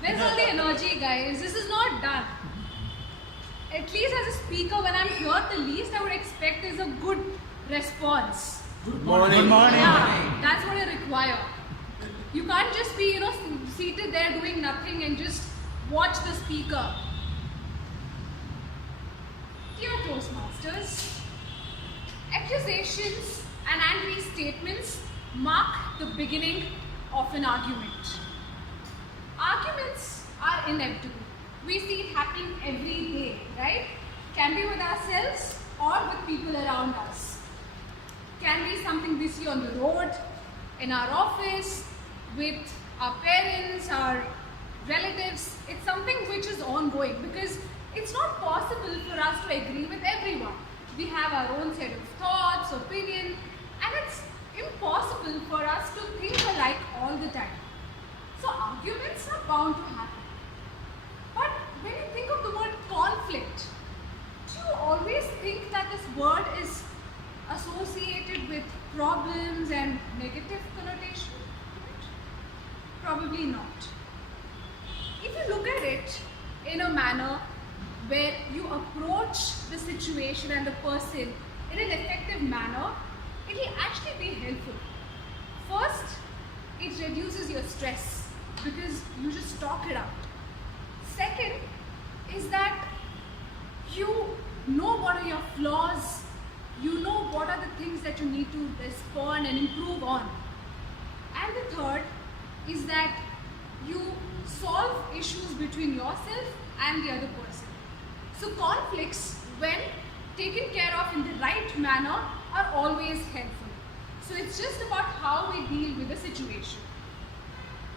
Where's all the energy, guys? This is not done. At least as a speaker, when I'm here, the least I would expect is a good response. Good morning. Good morning. Yeah, that's what I require. You can't just be, seated there doing nothing and just watch the speaker. Dear Toastmasters, accusations and angry statements mark the beginning of an argument. Arguments are inevitable. We see it happening every day, right? Can be with ourselves or with people around us. Can be something we see on the road, in our office, with our parents, our relatives. It's something which is ongoing because it's not possible for us to agree with everyone. We have our own set of thoughts, opinion, and it's impossible for us to think alike all the time. So arguments are bound to happen. But when you think of the word conflict, do you always think that this word is associated with problems and negative connotation? Probably not. If you look at it in a manner where you approach the situation and the person in an effective manner, it will actually be helpful. First, it reduces your stress because you just talk it out. Second is that you know what are your flaws, you know what are the things that you need to respond and improve on. And the third is that you solve issues between yourself and the other person. So conflicts, when taken care of in the right manner, are always helpful. So it's just about how we deal with the situation.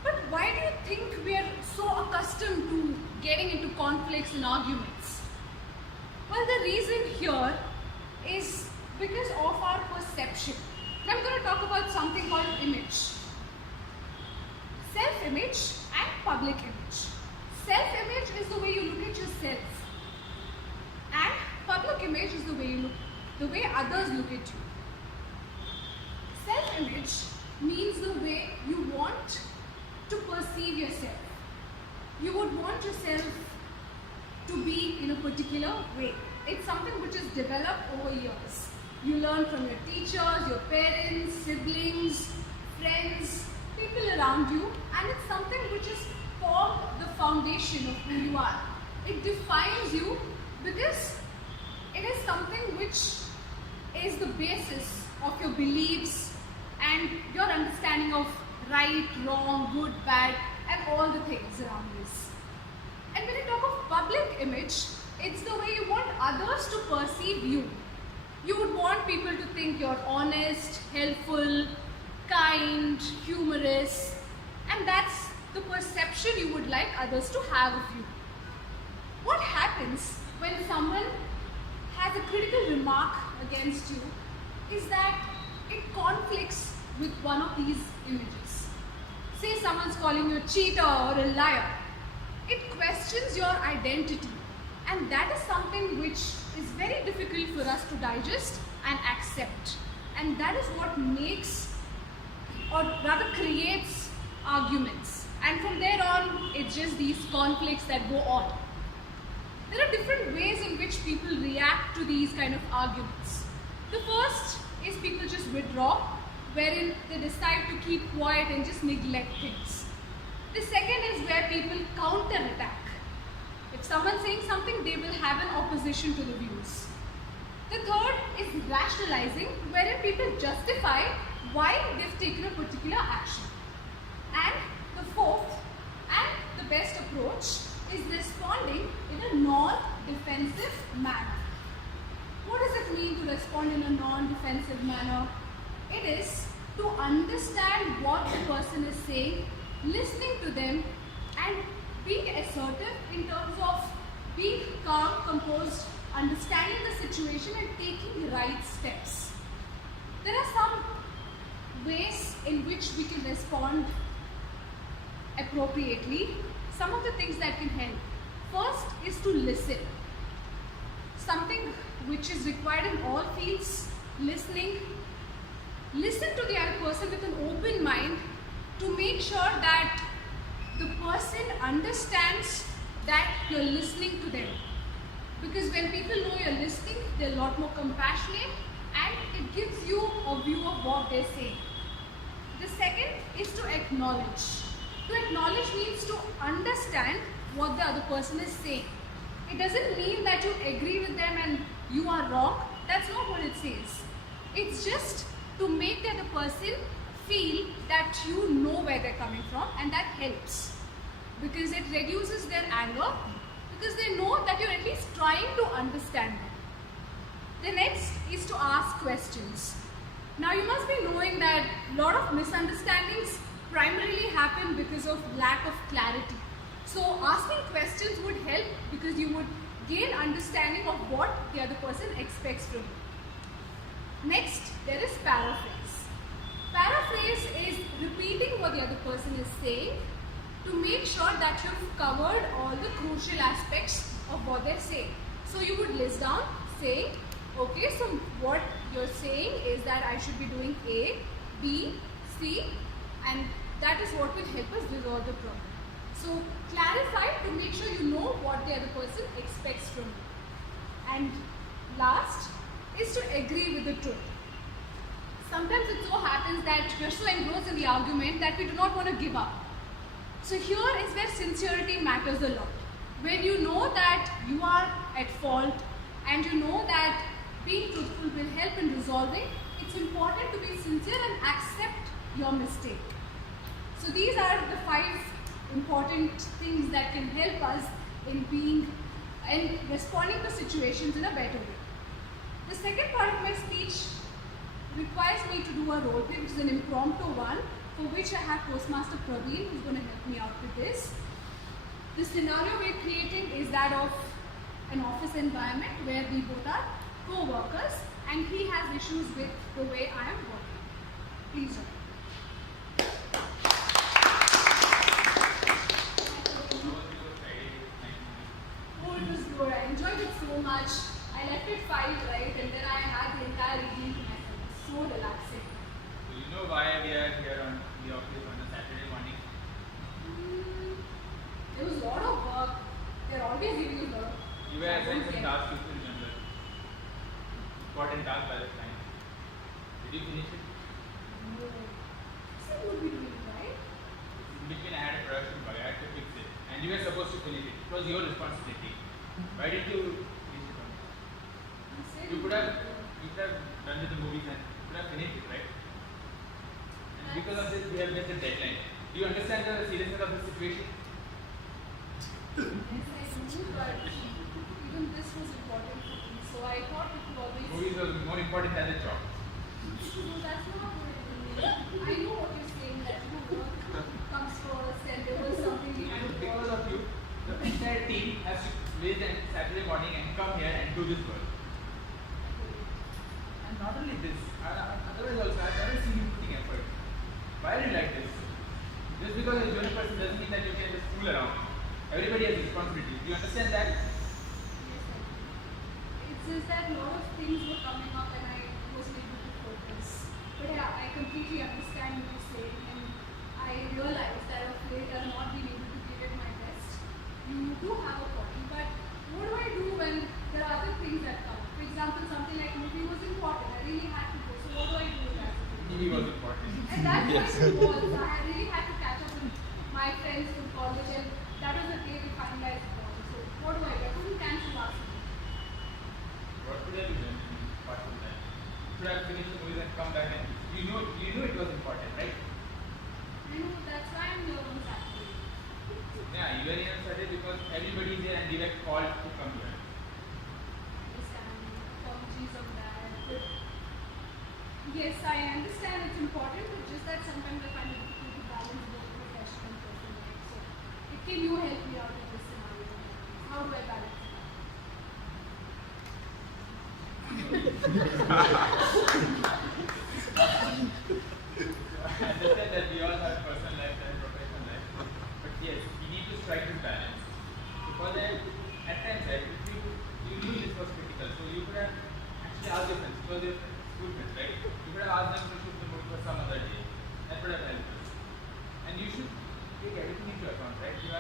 But why do you think we are so accustomed to getting into conflicts and arguments? Well, the reason here is because of our perception. I'm going to talk about something called image. Self-image and public image. Self-image is the way you look at yourself, and public image is the way others look at you. Self-image means the way you want to perceive yourself. You would want yourself to be in a particular way. It's something which is developed over years. You learn from your teachers, your parents, siblings, friends, people around you, and it's something which is formed the foundation of who you are. It defines you because it is something which is the basis of your beliefs and your understanding of right, wrong, good, bad, and all the things around this. And when you talk of public image, it's the way you want others to perceive you. You would want people to think you're honest, helpful, kind, humorous, and that's the perception you would like others to have of you. What happens when someone has a critical remark against you is that it conflicts with one of these images. Say someone's calling you a cheater or a liar. It questions your identity, and that is something which is very difficult for us to digest and accept. And that is what makes, or rather creates, arguments. And from there on, it's just these conflicts that go on. There are different ways in which people react to these kind of arguments. The first is people just withdraw, wherein they decide to keep quiet and just neglect things. The second is where people counter-attack. If someone's saying something, they will have an opposition to the views. The third is rationalizing, wherein people justify why they've taken a particular action. And the fourth and the best approach is responding in a non-defensive manner. What does it mean to respond in a non-defensive manner? It is to understand what the person is saying, listening to them, and being assertive in terms of being calm, composed, understanding the situation and taking the right steps. There are some ways in which we can respond appropriately. Some of the things that can help. First is to listen. Something which is required in all fields, listening. Listen to the other person with an open mind to make sure that the person understands that you're listening to them. Because when people know you're listening, they're a lot more compassionate and it gives you a view of what they're saying. The second is to acknowledge. To acknowledge means to understand what the other person is saying. It doesn't mean that you agree with them and you are wrong. That's not what it says. It's just to make the other person feel that you know where they're coming from, and that helps. Because it reduces their anger, because they know that you're at least trying to understand them. The next is to ask questions. Now you must be knowing that a lot of misunderstandings primarily happen because of lack of clarity. So asking questions would help because you would gain understanding of what the other person expects from you. Next, there is paraphrase. Paraphrase is repeating what the other person is saying to make sure that you've covered all the crucial aspects of what they're saying. So you would list down saying, okay, so what you're saying is that I should be doing A, B, C, and that is what will help us resolve the problem. So clarify to make sure you know what the other person expects from you. And last is to agree with the truth. Sometimes it so happens that we're so engrossed in the argument that we do not want to give up. So here is where sincerity matters a lot. When you know that you are at fault and you know that being truthful will help in resolving, it's important to be sincere and accept your mistake. So these are the 5 important things that can help us in being and responding to situations in a better way. The second part of my speech requires me to do a role play, which is an impromptu one, for which I have Toastmaster Praveen, who's going to help me out with this. The scenario we're creating is that of an office environment where we both are co-workers and he has issues with the way I am working. Please join. Oh, it was good. I enjoyed it so much. I left it 5, right? And then I had the entire evening to myself. It was so relaxing. So you know why we are here on the office on a Saturday morning? There was a lot of work. They're always giving you work. You were assigned some tasks, you still remember. Important task by the client. Did you finish it? No. So you would be doing, right? In between I had a production bug, I had to fix it. And you were supposed to finish it. It was your responsibility. Why did you finish it on? You could have done with the movies and could have finished it, right? And because of this we have missed the deadline. Do you understand the seriousness of the situation? Yes, I do, but even this was important for me. So I thought it would always... Movies are more important than the job. No, that's not what it means. I know what you're saying, that work comes first and there was something we had to do. Because of you, the entire team has to wait on Saturday morning and come here and do this work. And not only this, otherwise also I've never seen you putting effort. Why are you like this? Just because you're a junior person doesn't mean that you can just fool around. Everybody has responsibilities. Do you understand that? Yes, I do. It's just that a lot of things were coming up and I wasn't able to focus. But yeah, I completely understand what you're saying and I realize that of late I've not been able to give it my best. You do have a point, but what do I do when there are other things that come? For example, something like movie was important. I really had to go. So what do I do with that? Movie was important. And that yes. Was. I really had to catch up with my friends from college and that was the day we finalized the project. So what do I do? I couldn't cancel last week. What could have you done in part of that? You should have finished the movies and come back and you know it was important, right? I know, that's why I'm here on Saturday. Yeah, you were here on Saturday because everybody is there and they were called to come here. I understand. Apologies on that. But yes, I understand it's important, but just that sometimes I find it difficult to balance both professional and personal life. So, can you help me out in this scenario? How do I balance it? I understand that we all have personal life and professional life, but yes, we need to strike this balance. Because at times, right, if you knew this was critical, so you could have actually asked your friends, because your schoolmates, right? You could have asked them to shoot the movie for some other day. That would have helped us. And you should take everything into account, right? You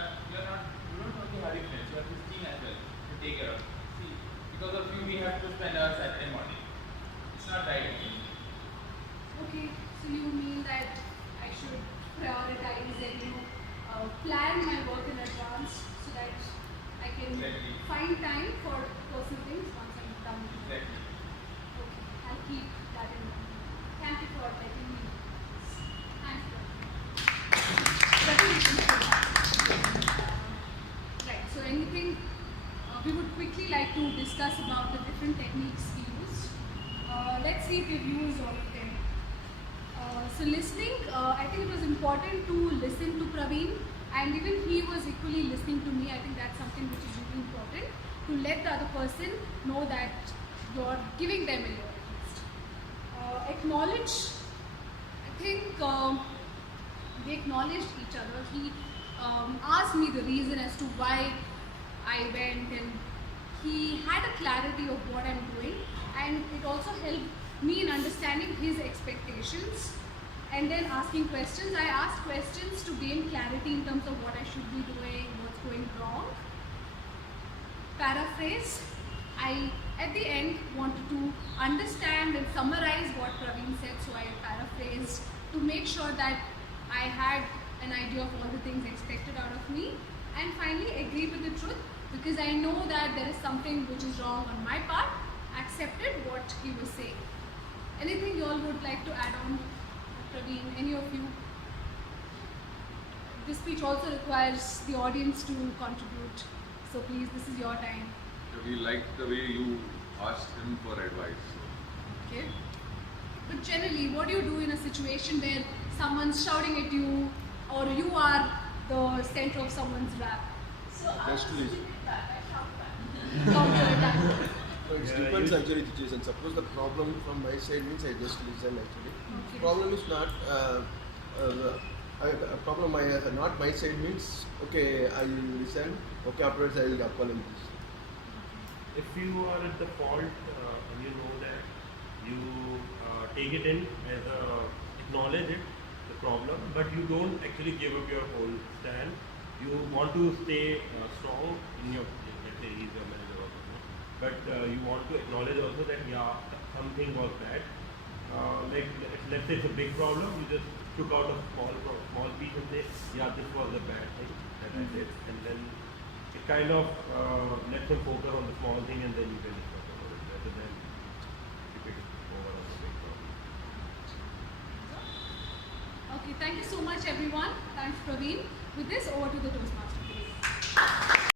plan my work in advance so that I can Exactly. find time for personal things once I'm done with it. Exactly. Okay, I'll keep that in mind. Thank you for letting me. Thanks. Right, so anything we would quickly like to discuss about the different techniques we used. Let's see if we've used all of them. So listening, I think it was important to listen to Praveen, and even he was equally listening to me. I think that's something which is really important, to let the other person know that you're giving them a ear at least. Acknowledge, I think we acknowledged each other. He asked me the reason as to why I went, and he had a clarity of what I'm doing, and it also helped me in understanding his expectations and then asking questions. I asked questions to gain clarity in terms of what I should be doing, what's going wrong. Paraphrase, I at the end wanted to understand and summarize what Praveen said, so I paraphrased to make sure that I had an idea of all the things expected out of me, and finally agree with the truth, because I know that there is something which is wrong on my part, accepted what he was saying. Anything you all would like to add on, Praveen, any of you? This speech also requires the audience to contribute, so please, this is your time. We liked the way you asked him for advice. Okay. But generally, what do you do in a situation where someone's shouting at you, or you are the center of someone's rap? Just listen. Counter attack. No, it depends actually situation. Suppose the problem from my side means I just listen actually. Okay. Problem is not a problem not my side means okay I will listen. Okay, afterwards I will apologize. If you are at the fault and you know that, you take it in as acknowledge it, the problem, but you don't actually give up your whole stand. You want to stay strong in your, let's say he's your manager or something, but you want to acknowledge also that yeah, something was bad. Like let's say it's a big problem, you just took out a small piece and say, yeah, this was a bad thing that I did, and then it kind of lets him focus on the small thing, and then you can discuss about it rather than keep it over on the big problem. Okay, thank you so much everyone. Thanks Praveen. With this, over to the Toastmasters.